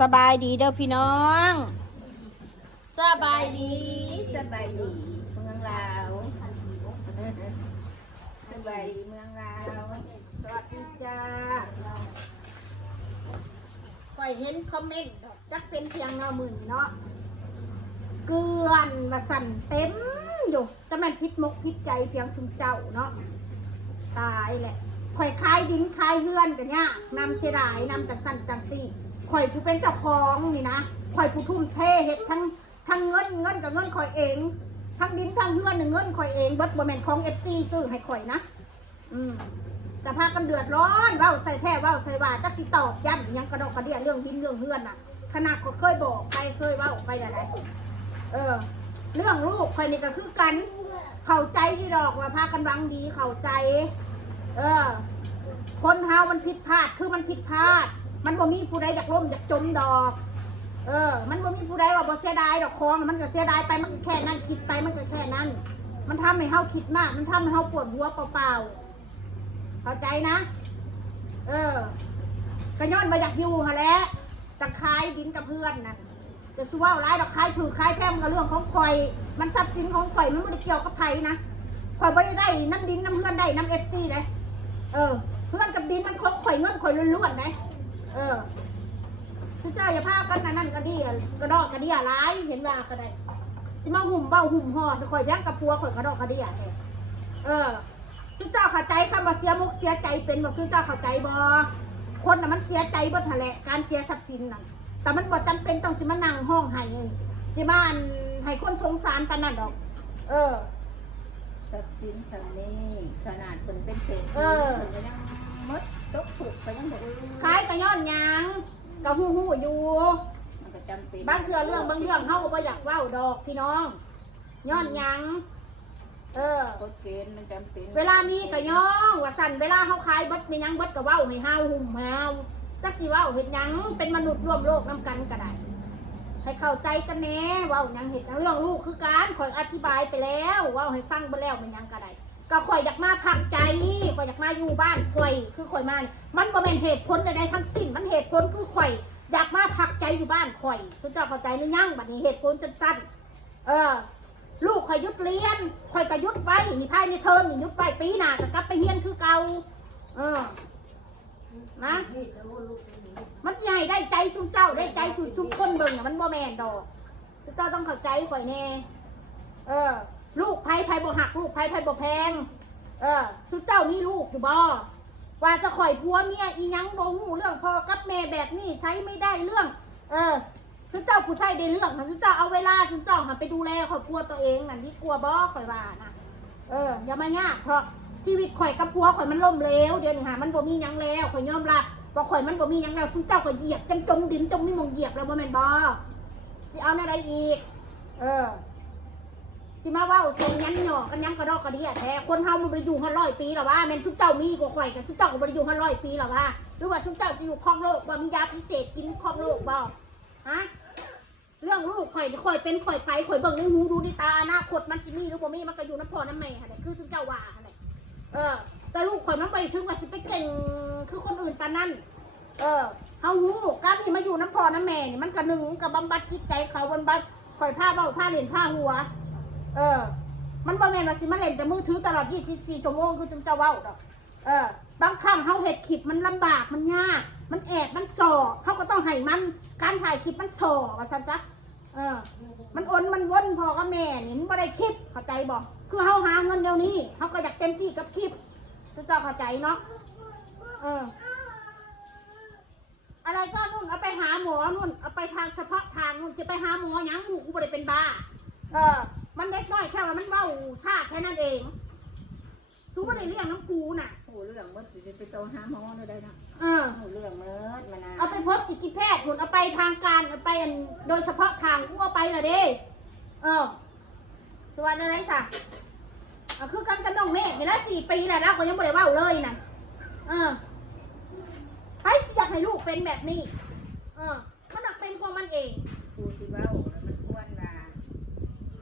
สบายดีเด้อพี่น้องสบายดี สบายดีเมืองลาวสบายดีเมืองลาวสวัสดีจ้าข่อยเห็นคอมเมนต์จักเป็นเพียงเงาหมื่นเนาะเกลือนมาสั่นเต็มอยู่จะแม่นพิษมกพิษใจเพียงซุมเจ้าเนาะตายแหละข่อยคายดินคายเฮือนกันเนี่ยนำเสียดายนำจากสั่นจากสี่ข่อยผู้เป็นเจ้าของนี่นะข่อยผู้ทุ่มเทเฮ็ดทั้งเงินกับเงินข่อยเองทั้งดินทั้งเฮือนเงินข่อยเองเบิดบ่แม่นของ FC ซื้อให้ข่อยนะแต่พากันเดือดร้อนเว้าใส่แท้เว้าใส่ว่าจักสิตอบย้ำยังกระดอกกระเดี่ยเรื่องดินเรื่องเฮือนน่ะขนาดเขาเคยบอกใครเคยเว้าไปหลายๆเรื่องลูกข่อยนี่ก็คือกันเข้าใจที่ดอกว่าพากันหวังดีเข้าใจคนเฮามันผิดพลาดคือมันผิดพลาดมันบ่มีผู้ใดอยากล้มอยากจมดอกมันบ่มีผู้ใดว่าบ่เสียดายดอกของมันก็เสียดายไปมันก็แค่นั้นคิดไปมันก็แค่นั้นมันทำให้เฮาคิดมากมันทำให้เฮาปวดหัวเปล่าๆเข้าใจนะก็ย้อนมาอยากอยู่หั่นแหละตะคายดินกับเพื่อนน่ะจะสู้ว่าร้ายดอกคายถือคายแพมกับเรื่องของข่อยมันทรัพย์สินของข่อยมันไม่ได้เกี่ยวกับไผนะข่อยบ่ได้น้ำดินน้ำเพื่อนได้น้ำ FC ได้เพื่อนกับดินมันของข่อยเงินข่อยล้วนๆได้คือเจ้าอย่าพากันนั่นก็ดีกระดอกกระเดียร้ายเห็นว่าก็ได้สิมาหุ่มเบ้าหุ่มห่อจะข่อยย่างกับพัวข่อยกระดอกกระเดียซื้อเจ้าเข้าใจคำว่าเสียมุกเสียใจเป็นบ่ซื้อเจ้าเข้าใจบ่คนน่ะมันเสียใจบ่ทะเลการเสียทรัพย์สินน่ะแต่มันบ่จำเป็นต้องสิมานั่งห้องให้ที่บ้านให้คนสงสารปานนั้นดอกทรัพย์สินสำนี้ขนาดคนเป็นเศรษฐีคนก็ยังมดตกถูกก็ยังบอกขายก็ย้อนยังก็หู้อยู่มันก็จำเป็นบางเทื่อเรื่องบางเรื่องเฮาบ่อยากเว้าดอกพี่น้องย้อนยังกฎเกณฑ์มันจำเป็นเวลามีก็ย่องว่าสั่นเวลาเฮาขายเบิดมีหยังเบิดก็เว้าให้เฮาหุ่มเฮาจักสิเว้าเฮ็ดหยังเป็นมนุษย์ร่วมโลกนำกันก็ได้ให้เข้าใจกันแน่เว้าหยังเฮ็ดเรื่องลูกคือการข่อยอธิบายไปแล้วเว้าให้ฟังไปแล้วมันหยังก็ได้ก็ข่อยอยากมาพักใจข่อยอยากมาอยู่บ้านข่อยคือข่อยมันบ่แม่นเหตุผลใดๆทั้งสิ้นมันเหตุผลคือข่อยอยากมาพักใจอยู่บ้านข่อยคุณเจ้าเข้าใจหรือยังบัดนี้เหตุผลสั้นๆลูกข่อยยุดเรียนข่อยก็ยุดไว้นี่ภายในเทอมนี่ยุดไว้ปีหน้าก็กลับไปเรียนคือเก่านะมันสิให้ได้ใจสู่เจ้าได้ใจสู่ชุมคนเบิ่งมันบ่แม่นดอกเจ้าต้องเข้าใจข่อยแน่ลูกไผบ่หักลูกไผบ่แพงสู่เจ้ามีลูกอยู่บ่ว่าจะข่อยผัวเมียอีหยังบ่ฮู้เรื่องพ่อกับแม่แบบนี้ใช้ไม่ได้เรื่องซึ่งเจ้าผู้ชายได้เรื่องซึ่งเจ้าเอาเวลาซึ่งเจ้าหันไปดูแลครอบครัวตัวเองนั่นที่กลัวบ่ข่อยว่านะอย่ามายากเพราะชีวิตข่อยกับผัวข่อยมันล่มเหลวเดี๋ยวนี้มันบ่มีหยังแล้วข่อยยอมรับว่าข่อยมันบ่มีหยังแล้วซึ่งเจ้าก็เหยียบจมดินจมไม่มองเหยียบแล้วบ่แม่นบ่สิเอาอะไรอีกสิมาว่าตรงยันหย่อกันยังกระดอกกระเดียแท้คนเฮามันบ่ได้อยู่100 ปีหรอวะแม่นซึ่งเจ้ามีกว่าข่อยกันซึ่งเจ้าก็บ่ได้อยู่100 ปีหรอวะหรือว่าซึ่งเจ้าจะอยู่ครองโลกบ่มียาพิเศษกินครองโลกบ่ฮะเรื่องลูกข่อยเป็นข่อยไปข่อยเบิ่งในหูดูในตาอนาคตมันสิมีหรือบ่มีมันก็อยู่น้ำพ่อน้ำแม่ค่ะคือซึ่งเจ้าว่าค่ะแต่ลูกข่อยมันไปถึงว่าสิไปเก่งคือคนอื่นปานนั้นเฮาหูการที่มาอยู่น้ำพ่อน้ำแม่นี่มันก็หนึ่งกับบำบัดจิตใจเขาบำบัดข่อยผ้าเบ้าผ้าเล่นผ้าหัวมันบ่แม่นว่าสิมาเล่นแต่มือถือตลอด24 ชั่วโมงคือซึ่งเจ้าเว้าดอกบางครั้งเฮาเฮ็ดคลิปมันลำบากมันยากมันแอบมันส่อเขาก็ต้องให้มันการถ่ายคลิปมันส่อว่าซั่นจ้ะมันมันวนพ่อกับแม่นี่มันบ่ได้คลิปเข้าใจบ่คือเฮาหาเงินเดี๋ยวนี้เฮาก็อยากเต็มที่กับคลิปเจ้าเข้าใจเนาะอะไรก็นู่นเอาไปหาหมอนู่นเอาไปทางเฉพาะทางนู่นสิไปหาหมอหยังลูกกูบ่ได้เป็นบ้ามันเล็กน้อยแค่ว่ามันเว้าชาแค่นั้นเองซูบ่ได้เรื่องน้ำกูน่ะโอ้เรื่องมดสิไปโตหาหมอได้นะเรื่องมดมานะเอาไปพบจิตแพทย์หุ่นเอาไปทางการเอาไปโดยเฉพาะทางกูเอาไปละเด้ส่วนอะไรสักคือกันน้องเมฆเวลา4 ปีแล้วเราก็ยังบ่ได้เว้าเลยน่ะให้อยากให้ลูกเป็นแบบนี้มันนักเป็นของมันเองกูสิเว้ามันควรว่า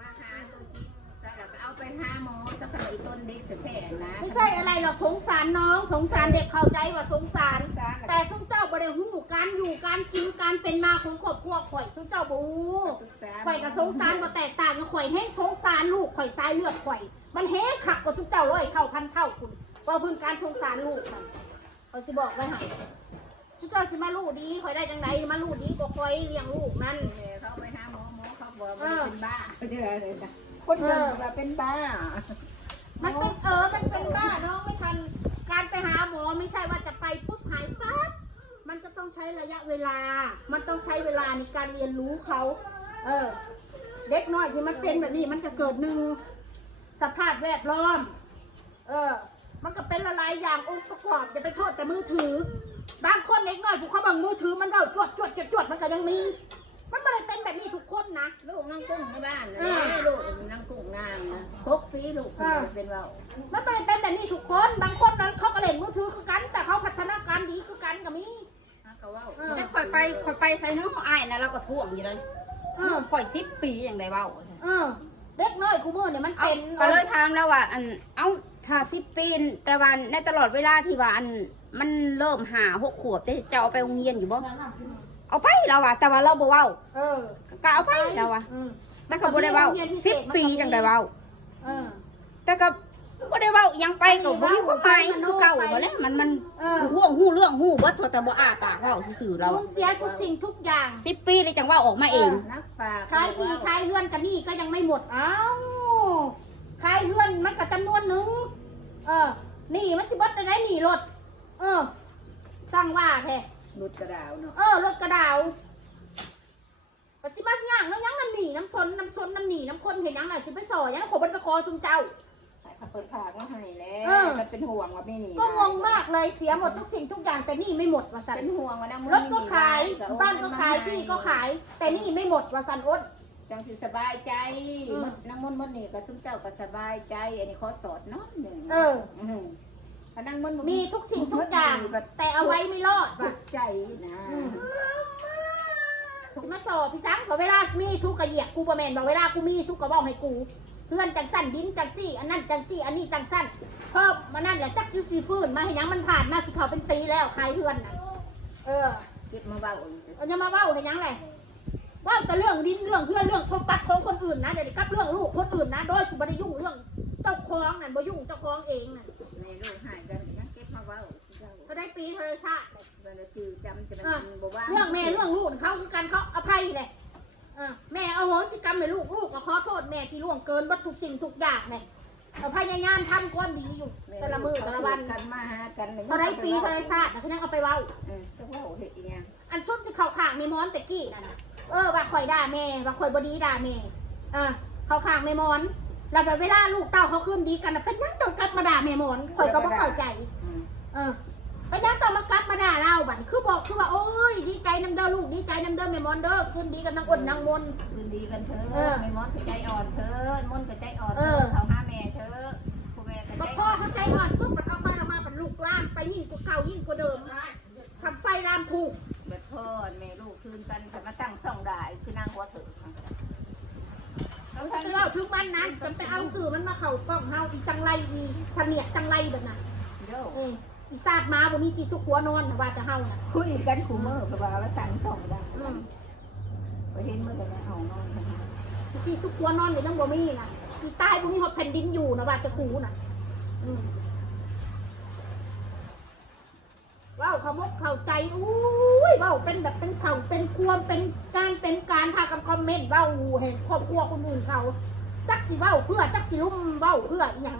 มาหาตัวจริงซะแล้วก็เอาไปหาหมอสักขนาดต้นเด็กแท้ๆนะไม่ใช่อะไรหรอกสงสารน้องสงสารเด็กเข้าใจว่าสงสารแต่สงเจ้าบ ได้ฮู้การอยู่การกินการเป็นมาของครอบครัวข่อยซุเจ้าบ่ฮู้ข่อยกับสงสารบ่แตกต่างกับข่อยแห้งสงสารลูกข่อยสายเลือดข่อยมันแห้งขักกว่าซุเจ้าร้อยเท่าพันเท่าคุณว่าเพิ่นการสงสารลูกมันข่อยสิบอกไว้ให้ซุเจ้าสิมาลูกดีข่อยได้จังไดมาลูกดีกว่าข่อยเลี้ยงลูกนั่น เขาไปหาหมอเขาบอกว่าเป็นบ้าเดี๋ยวเลยนะคนเดินว่าเป็นบ้ามันเป็นมันเป็นบ้าน้องไม่ทันการไปหาหมอไม่ใช่ว่าจะไปปุ๊บหายปั๊บมันก็ต้องใช้ระยะเวลามันต้องใช้เวลาในการเรียนรู้เขาเด็กน้อยที่มันเป็นแบบนี้มันจะเกิดหนึ่งสภาพแวดล้อมมันก็เป็นละลายอย่างองค์ประกอบจะไปโทษแต่มือถือบางคนเด็กน้อยผู้เขาบังมือถือมันเราจวดมันก็ยังมีมันไม่ได้เป็นแบบนี้ทุกคนนะลูกนั่งกุ้งในบ้านลูกนั่งกุ้งงานนะครบปีลูกเป็นเรามันไม่ได้เป็นแบบนี้ทุกคนบางคนนั้นเขาก็เล่นมือถือคือกันแต่เขาพัฒนาการดีคือกันก็มีแต่ค่อยไปใส่น้องอ้ายนะเราก็ท่วงอยู่เลยค่อย10 ปีอย่างไรเบ้าเด็กน้อยกูมือเนี่ยมันเป็นก็เลยถามแล้วว่าถ้า10 ปีแต่ว่าในตลอดเวลาที่ว่ามันเริ่ม5-6 ขวบจะเอาไปโรงเรียนอยู่บ่เอาไปเราอะแต่ว่าเราบ่เว้าก็เอาไปเราอะแต่ก็บ่ได้เว้า10 ปีจังได้เว้าแต่ก็บ่ได้เว้ายังไปก็บ่มีความหมายคือเก่าบ่แล้วมันห่วงฮู้เรื่องฮู้เบิดแต่บ่อ้าปากเว้าซื่อๆเราเสียทุกสิ่งทุกอย่าง10 ปีเลยจังว่าออกมาเองขายที่ขายเฮือนกันนี่ก็ยังไม่หมดขายเฮือนมันก็จำนวนนึงนี่มันสิเบิดได้นี่รถสร้างว่าแท้รถกระดาวเนาะรถกระดาวปัจจุบันย่างแล้วยังน้ำหนีน้ำชนน้ำหนีน้ำคนเห็นยังไงสิไปสอยังขบไปคอจุงเจ้าเปิดผากมาให้แล้วมันเป็นห่วงว่าไม่หนีก็งงมากเลยเสียหมดทุกสิ่งทุกอย่างแต่นี่ไม่หมดว่าสันเป็นห่วงว่านะรถก็ขายบ้านก็ขายที่ก็ขายแต่นี่ไม่หมดว่าสันอ้นจังสิสบายใจน้ำมันนี่ก็ซุ้มเจ้าก็สบายใจอันนี้ขอสอดน้อยหนึ่งมีทุกสิ่งทุกอย่างแต่เอาไว้ไม่รอดใจนะมาสอบพี่ช้างพอเวลามีชุกกระเหยียกกูประแมนบอกเวลากูมีชุกกระบอกให้กูเพื่อนจังสั้นดินจังซี่อันนั้นจังซี่อันนี้จังสั้นพอมานั่นแหละจักซีฟื้นมาเห็นยังมันผ่านมาสิเขาเป็นปีแล้วขายเพื่อนน่ะเก็บมาเบ้าจะมาเบ้าเห็นยังไงว่าแต่เรื่องดินเรื่องเพื่อนเรื่องสมบัติของคนอื่นนะเดี๋ยวกับเรื่องลูกคนอื่นนะโดยที่ไม่ได้ยุ่งเรื่องเจ้าของนั่นบ่ยุ่งเจ้าของเองน่ะในลูกหายกันยังเก็บมาเบ้าเขาได้ปีเท่าไรชาติจำจะเป็นบอกว่าเรื่องแม่เรื่องลูกเขาคือการเขาอภัยเลยแม่เอาโหสิกรรมให้ลูกก็ขอโทษแม่ที่ล่วงเกินวัตถุสิ่งทุกอย่างเลยพยายามทำความดีอยู่แต่ละมือแต่ละวันกันมาหากันเขาได้ปีเขาได้ชาติเขายังเอาไปเว้าอันชุดที่เขาข่างไม่ม้อนแต่กี้นั่นว่าข่อยด่าแม่ว่าข่อยบดีด่าแม่เขาข่างไม่ม้อนแล้วเวลาลูกเต้าเขาขึ้นดีกันเป็นยังต้องกลับมาด่าแม่ม้อนข่อยก็ไม่เข้าใจไปยังต้องมากลับมาด่าเราบันคือบอกคือว่าโอ้ยดีใจน้ำเด้อลูกดีใจน้ำเด้อแม่มอนเด้อคืนดีกันนางอ่อนนางมนคืนดีกันเถอะแม่มอนใจอ่อนเถอะมนใจอ่อนเขาหาแม่เถอะพ่อแม่ใจพ่อเขาใจอ่อนปุ๊บมันเอาไปเอามาเป็นลูกล่ามไปยิ่งกว่าเก่ายิ่งกว่าเดิมทำไฟรามถูกแบบพ่อแม่ลูกคืนกันจะมาตั้งส่องได้คือนางหัวเถอะเราจะเล่าทุกวันนั้นจนไปเอาสื่อมันมาเข่ากล้องเฮาอีจังไรอีเสนียดจังไรแบบนั้นอีซาดมาบ่มีที่สุขหัวนอนว่าจะเฮาน่ะคุยกันขู่มือเพราะว่าตั้งส่องได้ไปเห็นเมื่อไหร่เอานอนที่สุขหัวนอนก็ยังบ่มีน่ะอีใต้บ่มีหอดแผ่นดินอยู่นะว่าจะกูน่ะว้าวเขามกเข้าใจอุ้ยว้าวเป็นแบบเป็นเข่าเป็นความเป็นการพากันคอมเมนต์ว้าวเห็นครอบครัวคนอื่นเขาจักสิว้าวเพื่อจักสิลุ่มว้าวเพื่ออย่าง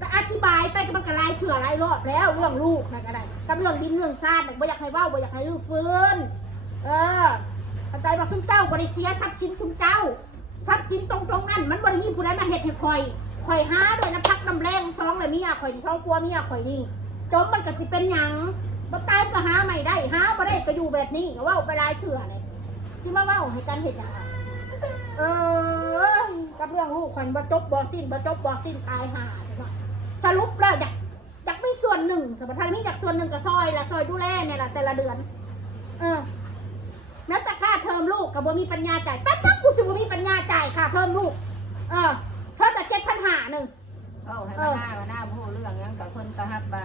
ก็อธิบายไปก็มันกระไรเถื่อไรรอบแล้วเรื่องลูกนะก็ได้กับเรื่องดินเรื่องซาดบ่อยากให้ว้าวบ่อยากให้ลื้อฟื้นเข้าใจว่าซุ้มเจ้าบริเสียทรัพย์สินซุ้มเจ้าทรัพย์สินตรงนั้นมันบริมีผู้ใดมาเห็ดให้คอยหาโดยน้ำพักน้ำแรงท้องเลยมีคอยท้องกลัวมีคอยนี่จมมันก็สิเป็นหยังบ่ตายก็หาไม่ได้หาบ่ได้ก็อยู่แบบนี้ก็ว้าวไปลายเถื่อเลยสิมาว้าวให้กันเห็ดอย่างไรกับเรื่องลูกคอยบ่จบบ่สิ้นตายหาสรุปแล้วอยากมีส่วนหนึ่งสมมติถ้ามีจากส่วนหนึ่งกับซอยดูแลเนี่ยแหละแต่ละเดือนแล้วแต่ค่าเทอมลูกกับบ่มีปัญญาจ่ายแป๊บนึงกูสิบ่มีปัญญาจ่ายค่าเทอมลูกเพิ่มแต่7,500 เอาให้มาหน้าผู้เรื่องยังกับคนกระหับบา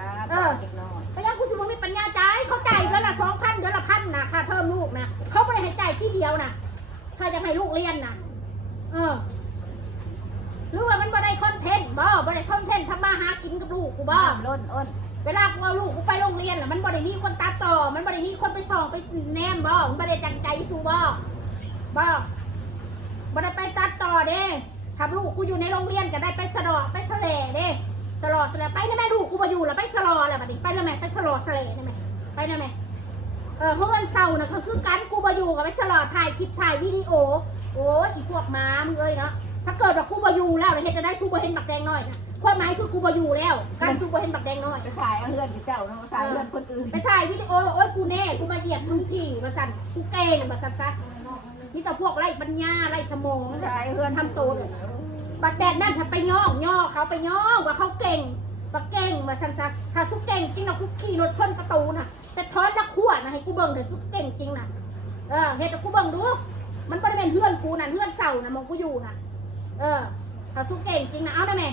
เด็กน้อย ก็ยังกูสิบ่มีปัญญาจ่ายเขาจ่ายเดือนละ2,000เดือนละ1,000นะค่าเทอมลูกนะเขาไม่ได้ให้จ่ายที่เดียวนะถ้าจะให้ลูกเรียนนะหรือว่ามันบ่ได้คอนเทนต์บ่ได้คอนเทนต์ทำมาหากินกับลูกกูบ่ ล้นอ้น เวลากูเอาลูกกูไปโรงเรียนน่ะมันบ่ได้มีคนตัดต่อมันบ่ได้มีคนไปส่องไปแนมบ่มันบ่ได้จังใจสู้บ่ได้ไปตัดต่อเด้ถ้าลูกกูอยู่ในโรงเรียนก็ได้ไปสลอไปสะเลเด้สลอไปได้แม่ลูกกูบ่อยู่แล้วไปสลอแล้วบัดนี้ไปแล้วแม่ไปสลอสะเลได้แม่ไปได้แม่เมื่อเช้าน่ะก็คือกันกูบ่อยู่ก็ไปสลอถ่ายคลิปถ่ายวิดีโอโอ้ยอีพวกม้ามึงเอ้ยเนาะถ้าเกิดว่ากูบ่อยู่แล้วเฮ็ดจะได้สู้บ่เห็นบักแดงน้อยความหมายคือกูบ่อยู่แล้วการสู้บ่เห็นบักแดงน้อย ไปถ่ายเอาเพื่อนเจ้าเนาะถ่ายเพื่อนคนอื่น ไปถ่ายวิดีโอโอ๊ยกูแน่กูมาเหยียบมึงที่มาสั่นกูเก่งมาสั่นซะนี่แต่พวกไล่ปัญญาไล่สมอง ถ่ายเพื่อน ทำตัวบัดแดดนั่นถ้าไปย่อเขาไปย่อว่าเขาเก่งบักเก่งมาสั่นซะถ้าสุกเก่งจริงนะกูขี่รถชนประตูน่ะแต่ท้อนละขวดนะให้กูเบิ่งแต่สุกเก่งจริงน่ะเฮ็ดให้กูเบิ่งดูมันบ่ได้เป็นเพื่อนกูน่ะเพื่อนเสาน่ะมองกูอยู่น่ะถ้าสุกเก่งจริงนะเอาได้ไหม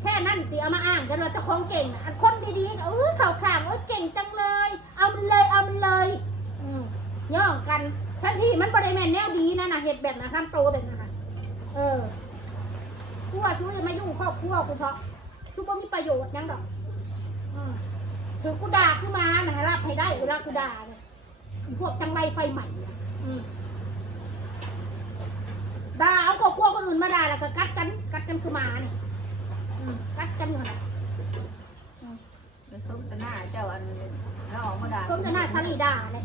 แค่นั้นตีเอามาอ้างกันว่าเจ้าของเก่งอันคนดีๆก็ข่าวข่างเก่งจังเลยเอามันเลยย่องกันทันทีมันบริเวณแนวดีนะเห็ดแบบนะทำโตแบบนั้นกูว่าชูจะไม่ยุ่งครอบครัวกูเพราะชูบ่มีประโยชน์ยังดอกถือกูด่าขึ้นมานะรับให้ได้เวลากูด่าเนี่ยพวกจังไรไฟใหม่ด่าเอาครอบครัวคนอื่นมาด่าแล้วก็กัดกันคือมาเนี่ยกัดกันอยู่นะ ส้มตะหน้าเจ้าอันแล้วออกมาด่า ส้มจะหน้าชาลีด่าเลย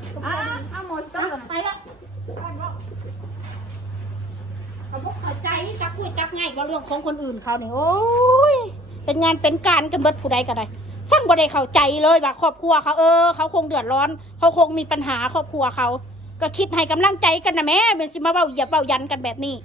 เอาหมดต้น ไปแล้วเขาบอกเข้าใจจักพูดจักง่ายกว่าเรื่องของคนอื่นเขาเนี่ยโอ้ยเป็นงานเป็นการกันเบิดผู้ใดก็ได้ช่างบ่ได้เข้าใจเลยว่าครอบครัวเขาเขาคงเดือดร้อนเขาคงมีปัญหาครอบครัวเขาก็คิดให้กำลังใจกันนะแม่เป็นสิมาเว้าเหยียบเว้ายันกันแบบนี้